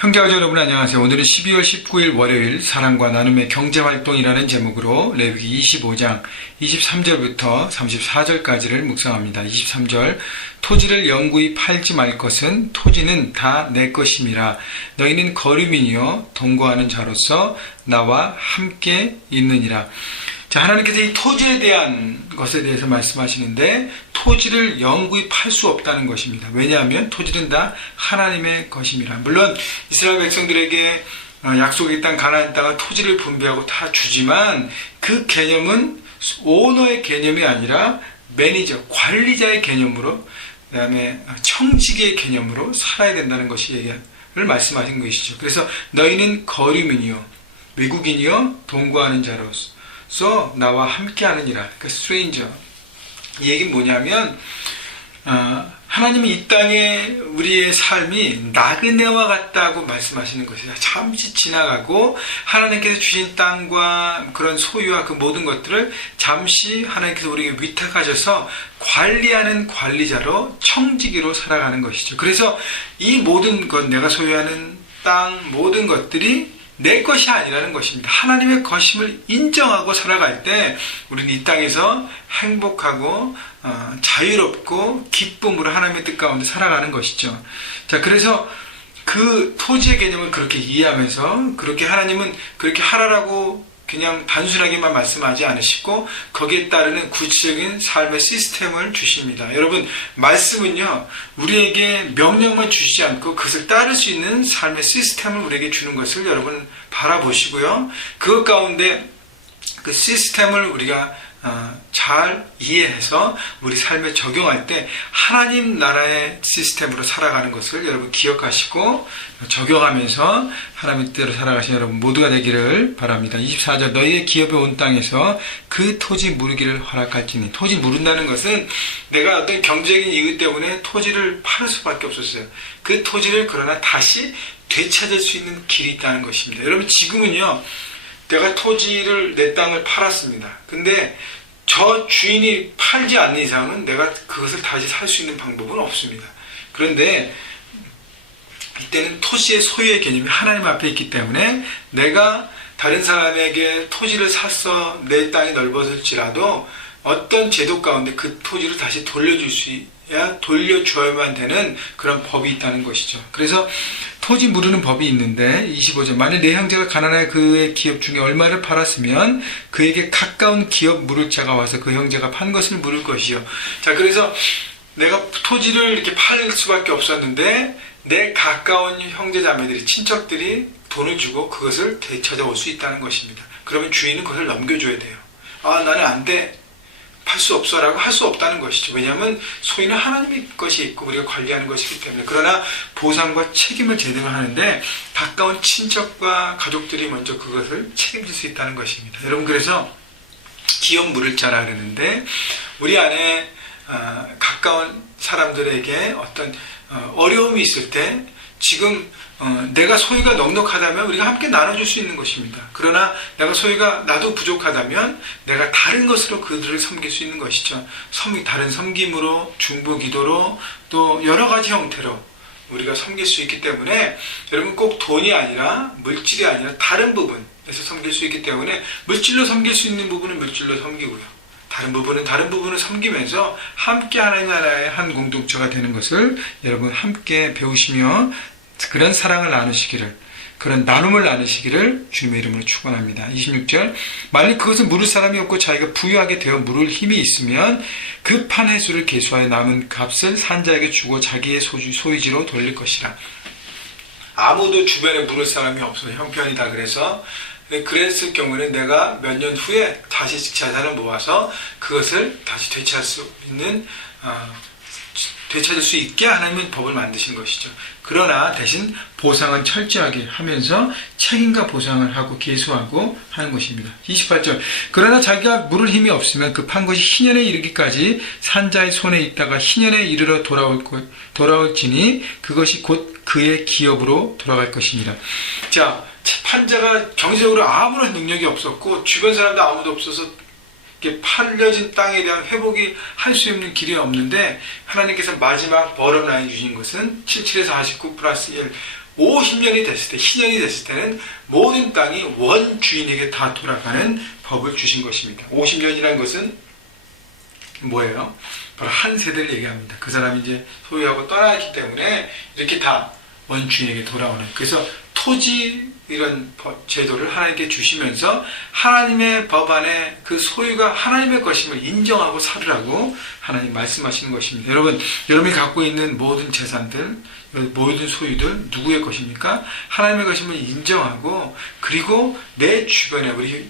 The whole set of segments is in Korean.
형제가족 여러분 안녕하세요. 오늘은 12월 19일 월요일 사랑과 나눔의 경제활동이라는 제목으로 레위기 25장 23절부터 34절까지를 묵상합니다. 23절 토지를 영구히 팔지 말 것은 토지는 다 내 것임이라. 너희는 거류민이요 동거하는 자로서 나와 함께 있느니라. 자, 하나님께서 이 토지에 대한 것에 대해서 말씀하시는데 토지를 영구히 팔 수 없다는 것입니다. 왜냐하면 토지는 다 하나님의 것입니다. 물론 이스라엘 백성들에게 약속의 땅 가나안 땅은 토지를 분배하고 다 주지만 그 개념은 오너의 개념이 아니라 매니저, 관리자의 개념으로, 그 다음에 청지기의 개념으로 살아야 된다는 것을 말씀하신 것이죠. 그래서 너희는 거류민이요 외국인이요 동거하는 자로서 나와 함께하느니라. 그러니까 스트레인저. 이 얘기는 뭐냐면 하나님이 이 땅에 우리의 삶이 나그네와 같다고 말씀하시는 것이다. 잠시 지나가고 하나님께서 주신 땅과 그런 소유와 그 모든 것들을 잠시 하나님께서 우리에게 위탁하셔서 관리하는 관리자로 청지기로 살아가는 것이죠. 그래서 이 모든 것, 내가 소유하는 땅 모든 것들이 내 것이 아니라는 것입니다. 하나님의 것임을 인정하고 살아갈 때 우리는 이 땅에서 행복하고 자유롭고 기쁨으로 하나님의 뜻 가운데 살아가는 것이죠. 자, 그래서 그 토지의 개념을 그렇게 이해하면서 그렇게 하나님은 그렇게 하라라고 그냥 단순하게만 말씀하지 않으시고 거기에 따르는 구체적인 삶의 시스템을 주십니다. 여러분, 말씀은요 우리에게 명령만 주시지 않고 그것을 따를 수 있는 삶의 시스템을 우리에게 주는 것을 여러분 바라보시고요, 그것 가운데 그 시스템을 우리가 잘 이해해서 우리 삶에 적용할 때 하나님 나라의 시스템으로 살아가는 것을 여러분 기억하시고 적용하면서 하나님의 뜻대로 살아가신 여러분 모두가 되기를 바랍니다. 24절 너희의 기업에 온 땅에서 그 토지 무르기를 허락할지니. 토지 무른다는 것은 내가 어떤 경제적인 이유 때문에 토지를 팔을 수밖에 없었어요. 그 토지를 그러나 다시 되찾을 수 있는 길이 있다는 것입니다. 여러분, 지금은요 내가 토지를, 내 땅을 팔았습니다. 근데 저 주인이 팔지 않는 이상은 내가 그것을 다시 살 수 있는 방법은 없습니다. 그런데 이때는 토지의 소유의 개념이 하나님 앞에 있기 때문에 내가 다른 사람에게 토지를 사서 내 땅이 넓어질지라도 어떤 제도 가운데 그 토지를 다시 돌려줘야만 되는 그런 법이 있다는 것이죠. 그래서 토지 무르는 법이 있는데 25절 만일 내 형제가 가난하여 그의 기업 중에 얼마를 팔았으면 그에게 가까운 기업 물을 자가 와서 그 형제가 판 것을 물을 것이요. 자, 그래서 내가 토지를 이렇게 팔 수밖에 없었는데 내 가까운 형제 자매들이, 친척들이 돈을 주고 그것을 되찾아올 수 있다는 것입니다. 그러면 주인은 그것을 넘겨줘야 돼요. 나는 안 돼, 팔 수 없어 라고 할 수 없다는 것이죠. 왜냐하면 소유는 하나님의 것이 있고 우리가 관리하는 것이기 때문에. 그러나 보상과 책임을 제대로 하는데 가까운 친척과 가족들이 먼저 그것을 책임질 수 있다는 것입니다. 여러분, 그래서 기업 물을 자라 그러는데 우리 안에 가까운 사람들에게 어떤 어려움이 있을 때 지금 내가 소유가 넉넉하다면 우리가 함께 나눠줄 수 있는 것입니다. 그러나 내가 소유가 나도 부족하다면 내가 다른 것으로 그들을 섬길 수 있는 것이죠. 다른 섬김으로, 중보기도로, 또 여러 가지 형태로 우리가 섬길 수 있기 때문에 여러분, 꼭 돈이 아니라 물질이 아니라 다른 부분에서 섬길 수 있기 때문에 물질로 섬길 수 있는 부분은 물질로 섬기고요, 다른 부분을 섬기면서 함께 하나님 나라의 한 공동체가 되는 것을 여러분 함께 배우시며 그런 사랑을 나누시기를, 그런 나눔을 나누시기를 주님의 이름으로 축원합니다. 26절 만일 그것을 물을 사람이 없고 자기가 부유하게 되어 물을 힘이 있으면 그 판 횟수를 계수하여 남은 값을 산자에게 주고 자기의 소유지로 돌릴 것이라. 아무도 주변에 물을 사람이 없어요. 형편이다. 그랬을 경우에는 내가 몇 년 후에 다시 재산을 모아서 그것을 다시 되찾을 수 있게 하나님은 법을 만드신 것이죠. 그러나 대신 보상은 철저하게 하면서 책임과 보상을 하고 계수하고 하는 것입니다. 28절 그러나 자기가 물을 힘이 없으면 그 판 것이 희년에 이르기까지 산자의 손에 있다가 희년에 이르러 돌아올지니 그것이 곧 그의 기업으로 돌아갈 것입니다. 자, 판자가 경제적으로 아무런 능력이 없었고 주변 사람도 아무도 없어서 팔려진 땅에 대한 회복이 할 수 있는 길이 없는데 하나님께서 마지막 버럼 라인 주신 것은 77에서 49 플러스 1 50년이 됐을 때, 희년이 됐을 때는 모든 땅이 원 주인에게 다 돌아가는 법을 주신 것입니다. 50년이라는 것은 뭐예요? 바로 한 세대를 얘기합니다. 그 사람이 이제 소유하고 떠나기 때문에 이렇게 다 원 주인에게 돌아오는. 그래서 토지 이런 제도를 하나님께 주시면서 하나님의 법 안에 그 소유가 하나님의 것임을 인정하고 살으라고 하나님 말씀하시는 것입니다. 여러분, 여러분이 갖고 있는 모든 재산들, 모든 소유들 누구의 것입니까? 하나님의 것임을 인정하고, 그리고 내 주변에 우리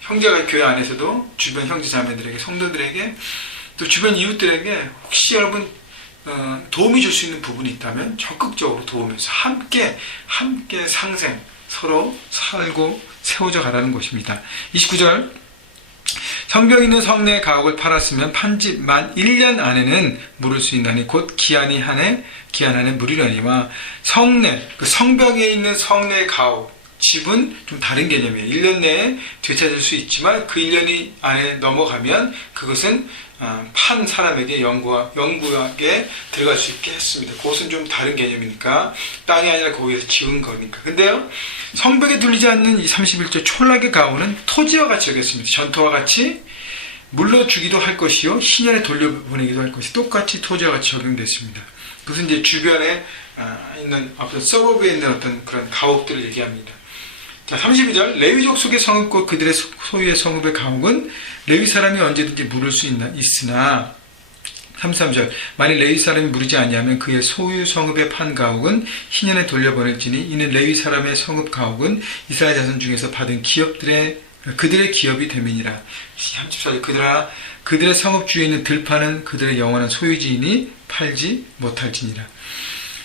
형제가 교회 안에서도 주변 형제 자매들에게, 성도들에게, 또 주변 이웃들에게 혹시 여러분 도움이 줄 수 있는 부분이 있다면 적극적으로 도우면서 함께 상생, 서로 살고 세워져 가라는 것입니다. 29절, 성벽 있는 성내의 가옥을 팔았으면 판지 만 1년 안에는 물을 수 있나니 곧 기한 안에 물이려니와 성내, 그 성벽에 있는 성내의 가옥, 집은 좀 다른 개념이에요. 1년 내에 되찾을 수 있지만 그 1년 안에 넘어가면 그것은 판 사람에게 영구하게 들어갈 수 있게 했습니다. 그것은 좀 다른 개념이니까 땅이 아니라 거기에서 지은 거니까. 근데요, 성벽에 둘리지 않는 이 31절 촌락의 가오는 토지와 같이 여겼습니다. 전토와 같이 물러주기도 할 것이요 희년에 돌려보내기도 할 것이 똑같이 토지와 같이 적용됐습니다. 그것은 이제 주변에 있는 어떤 서버브에 있는 어떤 그런 가옥들을 얘기합니다. 자, 32절, 레위족 속의 성읍과 그들의 소유의 성읍의 가옥은 레위 사람이 언제든지 물을 수 있으나 33절, 만일 레위 사람이 물이지 아니하면 그의 소유 성읍의 판 가옥은 희년에 돌려보낼지니 이는 레위 사람의 성읍 가옥은 이스라엘 자손 중에서 받은 그들의 기업이 됨이니라. 34절, 그들의 성읍 주에 있는 들판은 그들의 영원한 소유지이니 팔지 못할지니라.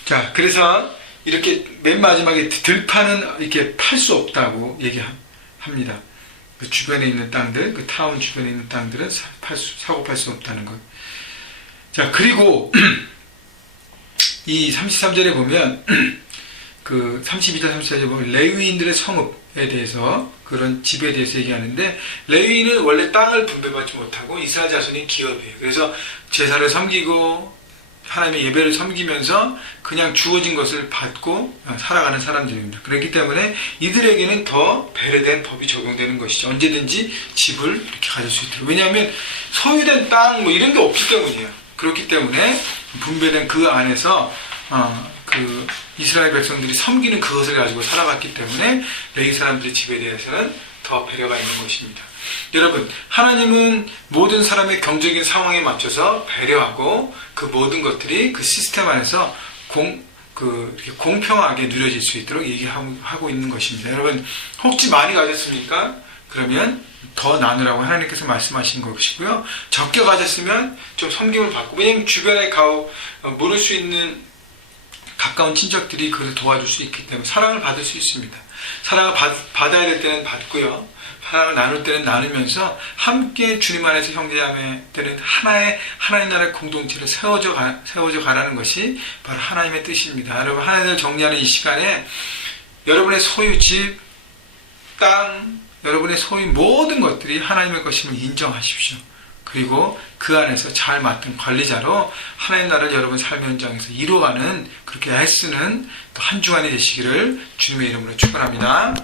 자, 그래서 이렇게 맨 마지막에 들판은 이렇게 팔 수 없다고 얘기합니다. 그 주변에 있는 땅들, 그 타운 주변에 있는 땅들은 사고 팔 수 없다는 것. 자, 그리고 이 33절에 보면 그 32절, 34절에 보면 레위인들의 성읍에 대해서, 그런 집에 대해서 얘기하는데, 레위인은 원래 땅을 분배받지 못하고 이스라엘 자손이 기업이에요. 그래서 제사를 섬기고 하나님의 예배를 섬기면서 그냥 주어진 것을 받고 살아가는 사람들입니다. 그렇기 때문에 이들에게는 더 배려된 법이 적용되는 것이죠. 언제든지 집을 이렇게 가질 수 있도록. 왜냐하면 소유된 땅 뭐 이런 게 없기 때문이에요. 그렇기 때문에 분배된 그 안에서 그 이스라엘 백성들이 섬기는 그것을 가지고 살아갔기 때문에 레위 사람들의 집에 대해서는 더 배려가 있는 것입니다. 여러분, 하나님은 모든 사람의 경제적인 상황에 맞춰서 배려하고 그 모든 것들이 그 시스템 안에서 이렇게 공평하게 누려질 수 있도록 얘기하고 있는 것입니다. 여러분, 혹시 많이 가졌습니까? 그러면 더 나누라고 하나님께서 말씀하신 것이고요. 적게 가졌으면 좀 섬김을 받고, 왜냐하면 주변에 물을 수 있는 가까운 친척들이 그를 도와줄 수 있기 때문에 사랑을 받을 수 있습니다. 사랑을 받아야 될 때는 받고요, 사랑을 나눌 때는 나누면서 함께 주님 안에서 형제자매 때는 하나님 나라의 공동체를 세워져 가라는 것이 바로 하나님의 뜻입니다. 여러분, 하나님을 정리하는 이 시간에 여러분의 소유 집, 땅, 여러분의 소유 모든 것들이 하나님의 것임을 인정하십시오. 그리고 그 안에서 잘 맡은 관리자로 하나님 나라를 여러분 삶의 현장에서 이루어가는, 그렇게 애쓰는 또 한 주간이 되시기를 주님의 이름으로 축원합니다.